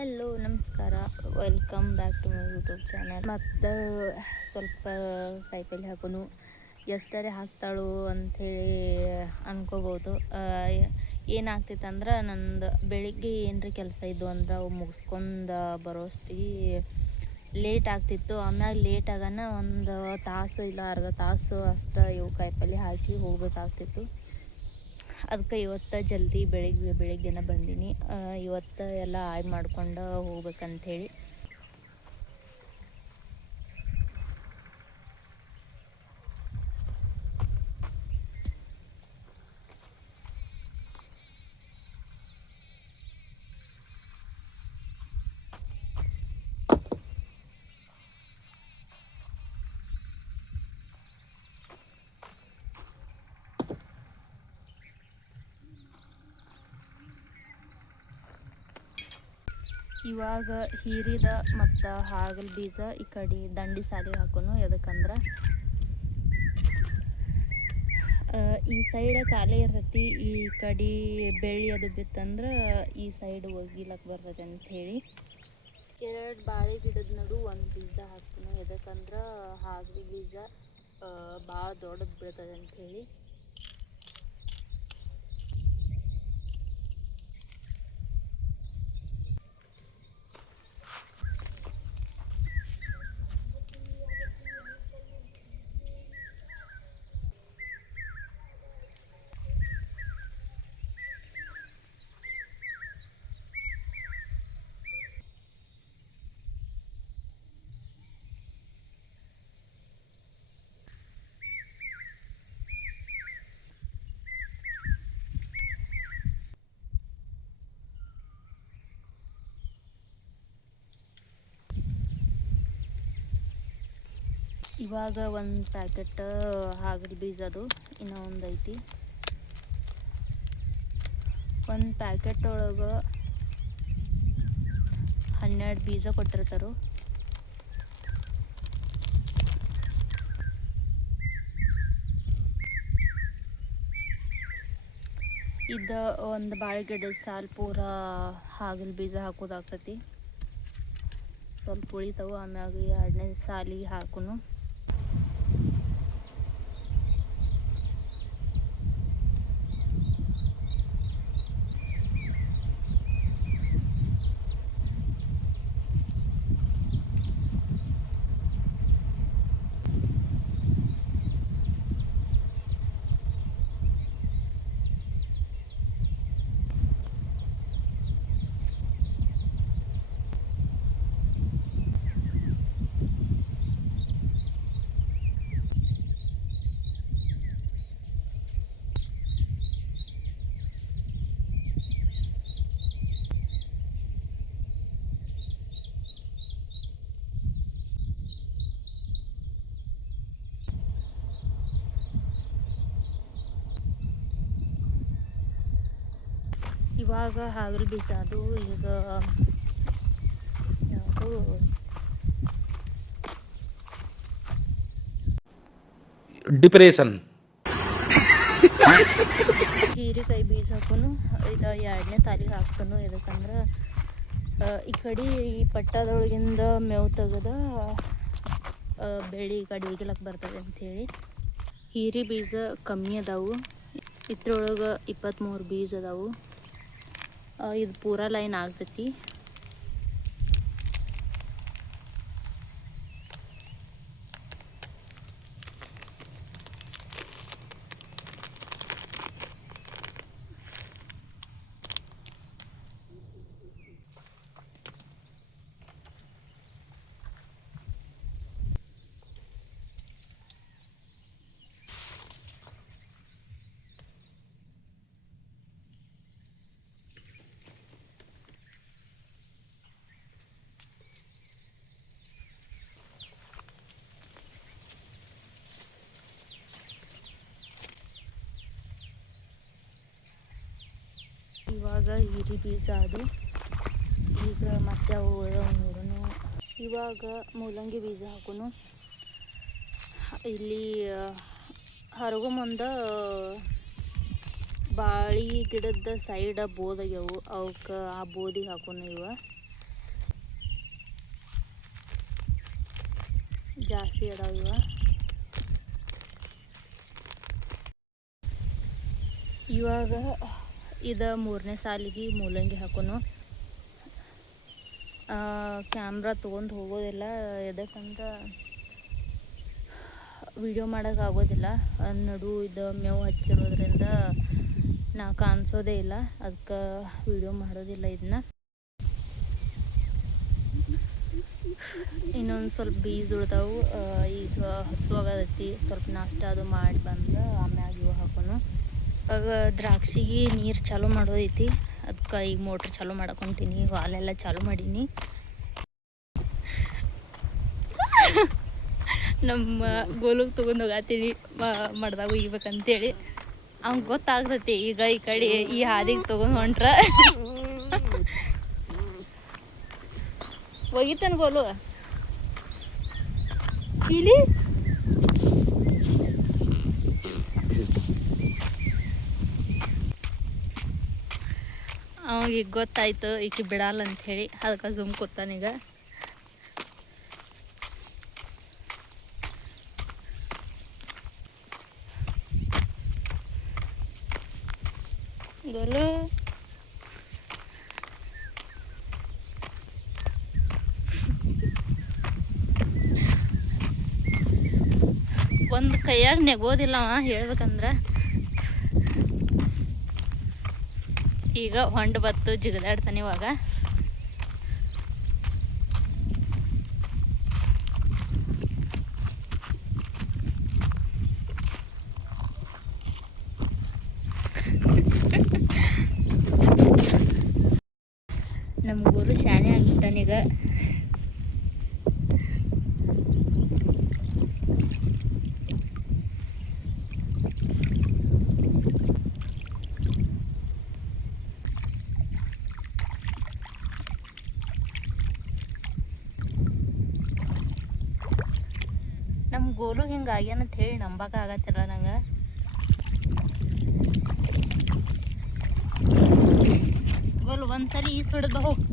Hello ನಮಸ್ಕಾರ, welcome back to my YouTube channel. ಮತ್ತು ಸ್ವಲ್ಪ ಕಾಯಿಪಲ್ಲೆ ಹಾಕೋನು ಎಷ್ಟರೇ ಹಾಕ್ತಾಳು ಅಂಥೇಳಿ ಅನ್ಕೋಬೋದು. ಏನಾಗ್ತಿತ್ತು ಅಂದ್ರೆ ನಂದು ಬೆಳಿಗ್ಗೆ ಏನರ ಕೆಲಸ ಇದ್ದು ಅಂದ್ರೆ ಅವು ಮುಗಿಸ್ಕೊಂಡು ಬರೋಷ್ಟಿಗೆ ಲೇಟ್ ಆಗ್ತಿತ್ತು. ಆಮ್ಯಾಗ ಲೇಟ್ ಆಗೋಣ ಒಂದು ತಾಸು ಇಲ್ಲ ಅರ್ಧ ತಾಸು ಅಷ್ಟು ಇವು ಕಾಯಿಪಲ್ಲೆ ಹಾಕಿ ಹೋಗ್ಬೇಕಾಗ್ತಿತ್ತು. ಅದಕ್ಕೆ ಇವತ್ತು ಜಲ್ದಿ ಬೆಳಿಗ್ಗೆನ ಬಂದೀನಿ. ಇವತ್ತು ಎಲ್ಲ ಆಯ್ ಮಾಡ್ಕೊಂಡು ಹೋಗ್ಬೇಕಂಥೇಳಿ. ಇವಾಗ ಹೀರಿದ ಮತ್ತು ಹಾಗಲ ಬೀಜ ಈ ಕಡೆ ದಂಡಿ ಸಾಲಿಗೆ ಹಾಕೋನು. ಎದಕ್ಕಂದ್ರೆ ಈ ಸೈಡ್ ಖಾಲಿ ಇರ್ತೈತಿ, ಈ ಕಡೆ ಬೆಳ್ಳಿ ಅದು ಬಿತ್ತಂದ್ರೆ ಈ ಸೈಡ್ ಒಗಿಲಕ್ಕೆ ಬರ್ತೈತೆ ಅಂಥೇಳಿ 2 ಬಾಳೆ ಗಿಡದ ನಡು ಒಂದು ಬೀಜ ಹಾಕ್ತೀನಿ. ಎದಕ್ಕಂದ್ರೆ ಹಾಗಲಿ ಬೀಜ ಭಾಳ ದೊಡ್ಡದು ಬೀಳ್ತದೆ ಅಂಥೇಳಿ. ಇವಾಗ ಒಂದು ಪ್ಯಾಕೆಟ್ ಹಾಗಲ ಬೀಜದು ಇನ್ನೂ ಒಂದು ಐತಿ. ಒಂದು ಪ್ಯಾಕೆಟ್ ಒಳಗೆ 12 ಬೀಜ ಕೊಟ್ಟಿರ್ತಾರೆ. ಇದು ಒಂದು ಬಾಳೆ ಗಿಡದ ಸಾಲು ಪೂರ ಹಾಗಲ ಬೀಜ ಹಾಕೋದಾಗ್ತೈತಿ. ಸ್ವಲ್ಪ ಉಳಿತಾವು, ಆಮ್ಯಾಗ 2ನೇ ಸಾಲಿಗೆ ಹಾಕೋನು. ಇವಾಗ ಹಾಗಲ ಬೀಜ ಅದು ಈಗ ಯಾವುದು ಡಿಪ್ರೆಷನ್ ಹೀರೆಕಾಯಿ ಬೀಜ ಹಾಕೋನು. ಇದು 2ನೇ ಸಾಲಿಗೆ ಹಾಕ್ತಾನು. ಎದಕ್ಕಂದ್ರೆ ಈ ಕಡೆ ಈ ಪಟ್ಟದೊಳಗಿಂದ ಮೇವು ತೆಗೆದ ಬೆಳೆ ಈ ಕಡೆ ಒಗಿಲಕ್ಕೆ ಬರ್ತದೆ ಅಂಥೇಳಿ. ಹೀರೆ ಬೀಜ ಕಮ್ಮಿ ಅದಾವು, ಇದ್ರೊಳಗೆ 23 ಬೀಜ ಅದಾವು. ಇದು ಪೂರಾ ಲೈನ್ ಆಗ್ತೈತಿ. ಇವಾಗ ಹೀರೆ ಬೀಜ ಅದು ಈಗ ಮತ್ತೆ ಅವು ನೋಡೋಣ. ಇವಾಗ ಮೂಲಂಗಿ ಬೀಜ ಹಾಕೋನು. ಇಲ್ಲಿ ಹರಗೋ ಮುಂದೆ ಬಾಳೆ ಗಿಡದ ಸೈಡ್ ಬೋದಾಗ್ಯವು, ಅವಕ್ಕೆ ಆ ಬೋದಿಗೆ ಹಾಕೋನು. ಜಾಸ್ತಿ ಅದಾವ ಇವ. ಇವಾಗ ಇದು 3ನೇ ಸಾಲಿಗೆ ಮೂಲಂಗಿ ಹಾಕೋನು. ಕ್ಯಾಮ್ರಾ ತೊಗೊಂಡು ಹೋಗೋದಿಲ್ಲ, ಎದಕ್ಕಂತ ವಿಡಿಯೋ ಮಾಡೋಕ್ಕಾಗೋದಿಲ್ಲ. ನಡು ಇದು ಮೇವು ಹಚ್ಚಿರೋದ್ರಿಂದ ನಾ ಕಾಣಿಸೋದೇ ಇಲ್ಲ, ಅದಕ್ಕೆ ವಿಡಿಯೋ ಮಾಡೋದಿಲ್ಲ. ಇದನ್ನ ಇನ್ನೊಂದು ಸ್ವಲ್ಪ ಬೀಜ ಉಳ್ದಾವು. ಈಗ ಹಸುವಾಗತೈತಿ, ಸ್ವಲ್ಪ ನಾಷ್ಟ ಅದು ಮಾಡಿ ಬಂದು ಆಮ್ಯಾಗ ಇವು ಹಾಕೋನು. ಇವಾಗ ದ್ರಾಕ್ಷಿಗೆ ನೀರು ಚಾಲೂ ಮಾಡೋದೈತಿ, ಅದಕ್ಕೆ ಈಗ ಮೋಟ್ರ್ ಚಾಲೂ ಮಾಡಕೊಂತೀನಿ. ಹಾಲೆಲ್ಲ ಚಾಲೂ ಮಾಡೀನಿ. ನಮ್ಮ ಗೋಲುಗೆ ತೊಗೊಂಡು ಹೋಗತ್ತೀನಿ ಮಾಡ್ದಾಗ ಒಯ್ಬೇಕಂತೇಳಿ. ಅವ್ಗೆ ಗೊತ್ತಾಗ್ತೈತಿ ಈಗ ಈ ಕಡೆ ಈ ಹಾದಿಗೆ ತೊಗೊಂಡು ಹೊಂಟ್ರ ಒಗಿತಾನ ಗೋಲು ಇಲ್ಲಿ. ಅವಾಗ ಗೊತ್ತಾಯ್ತು ಈಕೆ ಬಿಡಲ್ಲ ಅಂಥೇಳಿ, ಅದಕ್ಕೆ ಜುಮ್ ಕೂತಾನೀಗ. ಗೋಲು ಒಂದು ಕೈಯಾಗ ನೆಗೋದಿಲ್ಲವ ಹೇಳ್ಬೇಕಂದ್ರೆ. ಈಗ ಹೊಂಡು ಬತ್ತು ಜಿಗದಾಡ್ತಾನೆ ಇವಾಗ. ನಮ್ಮ ಗೋಲು ಶಾನೆ ಆಗಿಬಿಟ್ಟಾನೀಗ. ನಮ್ಮ ಗೋಲು ಹಿಂಗೆ ಆಗ್ಯಾನಂತ ಹೇಳಿ ನಂಬಕ್ಕಾಗತ್ತಿಲ್ಲ ನಂಗೆ. ಗೋಲು ಒಂದ್ಸಲಿ ಈಸ್ ಹೊಡೆದ ಹೋಗಿ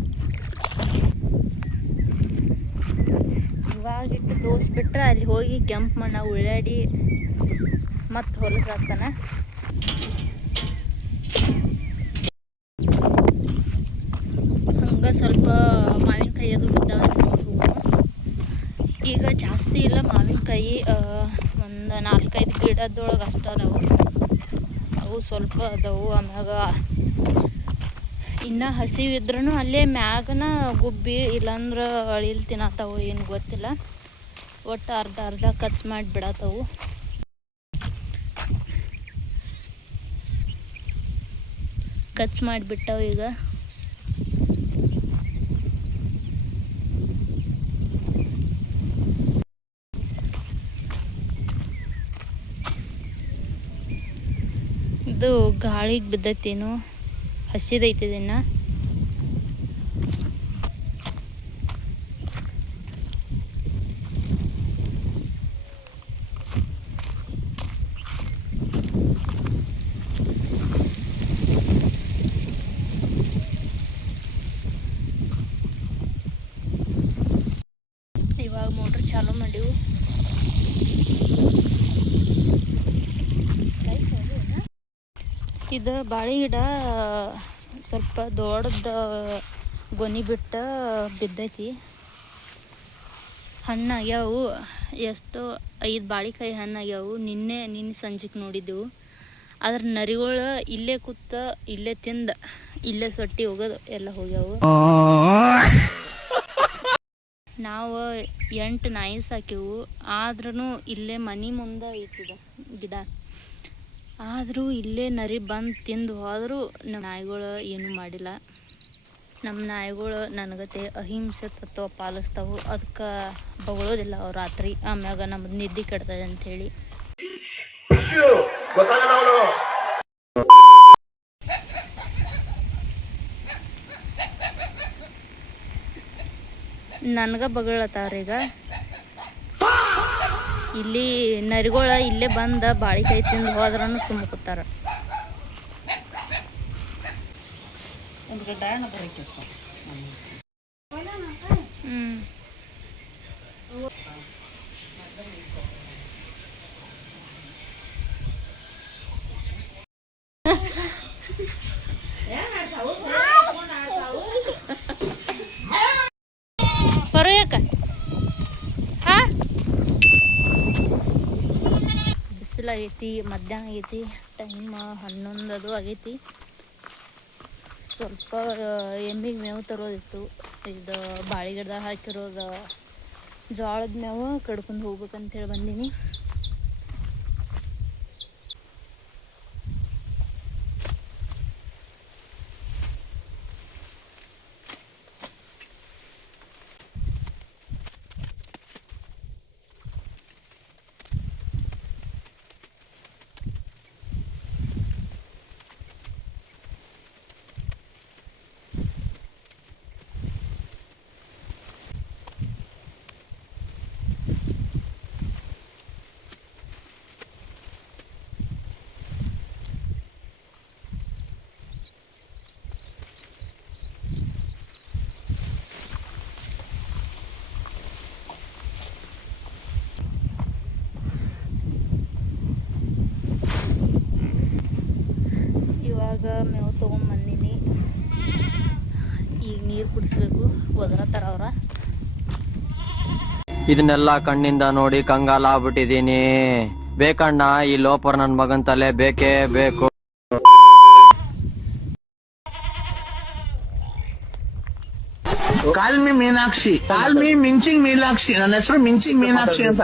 ಇವಾಗಿಟ್ಟು ದೋಸ್ಬಿಟ್ರೆ ಅಲ್ಲಿ ಹೋಗಿ ಕೆಂಪು ಮಣ್ಣ ಉಳ್ಳಾಡಿ ಮತ್ತು ಹೊಲಸಾಗ್ತಾನ. ಹಂಗೆ ಸ್ವಲ್ಪ ಮಾವಿನಕಾಯಿ ಅದು ಬಿದ್ದಾವೆ ನೋಡಿ ಹೋಗೋಣ. ಈಗ ಜಾಸ್ತಿ ಇಲ್ಲ ಮಾವಿನಕಾಯಿ, ಒಂದು 4-5 ಗಿಡದೊಳಗೆ ಅಷ್ಟು ಅದಾವು. ಅವು ಸ್ವಲ್ಪ ಅದಾವು. ಆಮ್ಯಾಗ ಇನ್ನು ಹಸಿವಿದ್ರೂ ಅಲ್ಲೇ ಮ್ಯಾಗನ ಗುಬ್ಬಿ ಇಲ್ಲಾಂದ್ರೆ ಅಳಿಲ್ ತಿನ್ನತ್ತಾವು, ಏನು ಗೊತ್ತಿಲ್ಲ. ಒಟ್ಟು ಅರ್ಧ ಕಚ್ ಮಾಡಿ ಬಿಡತ್ತವು. ಕಚ್ ಮಾಡಿಬಿಟ್ಟವು ಈಗ. ಇದು ಗಾಳಿಗೆ ಬಿದ್ದೈತೇನು, ಹಸಿದೈತೆ ಇನ್ನು. ಇವಾಗ ಮೋಟ್ರ್ ಚಾಲೂ ಮಾಡಿವು. ಇದು ಬಾಳೆ ಗಿಡ ಸ್ವಲ್ಪ ದೊಡ್ಡದ ಗೊನೆ ಬಿಟ್ಟು ಬಿದ್ದೈತಿ. ಹಣ್ಣಾಗ್ಯಾವು, ಎಷ್ಟು 5 ಬಾಳಿಕಾಯಿ ಹಣ್ಣಾಗ್ಯಾವು. ನಿನ್ನೆ ಸಂಜೆಗೆ ನೋಡಿದ್ದೆವು. ಅದ್ರ ನರಿಗಳು ಇಲ್ಲೇ ಕೂತ ಇಲ್ಲೇ ತಿಂದ ಇಲ್ಲೇ ಸೊಟ್ಟಿ ಹೋಗೋದು ಎಲ್ಲ ಹೋಗ್ಯಾವು. ನಾವು 8 ನಾಯಿ ಸಾಕಿವು, ಆದ್ರೂ ಇಲ್ಲೇ ಮನೆ ಮುಂದೆ ಐತಿದ ಗಿಡ. ಆದರೂ ಇಲ್ಲೇ ನರಿ ಬಂದು ತಿಂದು ಹೋದರೂ ನಮ್ಮ ನಾಯಿಗಳು ಏನೂ ಮಾಡಿಲ್ಲ. ನಮ್ಮ ನಾಯಿಗಳು ನನಗತೆ ಅಹಿಂಸೆ ತತ್ವ ಪಾಲಿಸ್ತಾವೆ, ಅದಕ್ಕೆ ಬಗಳೋದಿಲ್ಲ ಅವು ರಾತ್ರಿ. ಆಮ್ಯಾಗ ನಮ್ಮದು ನಿದ್ದೆ ಕೆಡ್ತದೆ ಅಂಥೇಳಿ. ನನಗೆ ಬಗಳತ್ತಾವ್ರೀಗ. ಇಲ್ಲಿ ನರಿಗಳ ಇಲ್ಲೇ ಬಂದ ಬಾಳಿಕಾಯಿ ತಿಂದು ಹೋದ್ರೂ ಸುಮ್ಮ ಕೂತಾರ. ಬಿಸಿಲು ಆಗೈತಿ, ಮಧ್ಯಾಹ್ನ ಆಗೈತಿ, ಟೈಮ್ 11 ಅದು ಆಗೈತಿ. ಸ್ವಲ್ಪ ಎಮ್ಮಿಗೆ ಮೇವು ತರೋದಿತ್ತು. ಇದು ಬಾಳೆಗಿಡದಾಗ ಹಾಕಿರೋದು ಜೋಳದ ಮೇವು ಕಡ್ಕೊಂಡು ಹೋಗ್ಬೇಕಂತೇಳಿ ಬಂದೀನಿ. ಇವಾಗ ಮೇವು ತೊಗೊಂಬಂದಿನಿ. ಈಗ ನೀರು ಕುಡಿಸ್ಬೇಕು. ಒದರತ್ತಾರ ಅವ್ರ. ಇದನ್ನೆಲ್ಲ ಕಣ್ಣಿಂದ ನೋಡಿ ಕಂಗಾಲ ಆಗ್ಬಿಟ್ಟಿದೀನಿ. ಬೇಕಣ್ಣ, ಈ ಲೋಪರ್ ನನ್ ಮಗನ್ ತಲೆ ಬೇಕೇ ಬೇಕು. Call me Meenakshi, call me ಮಿಂಚಿಂಗ್ ಮೀನಾಕ್ಷಿ. ನನ್ನ ಹೆಸರು ಮಿಂಚಿಂಗ್ ಮೀನಾಕ್ಷಿ ಅಂತ.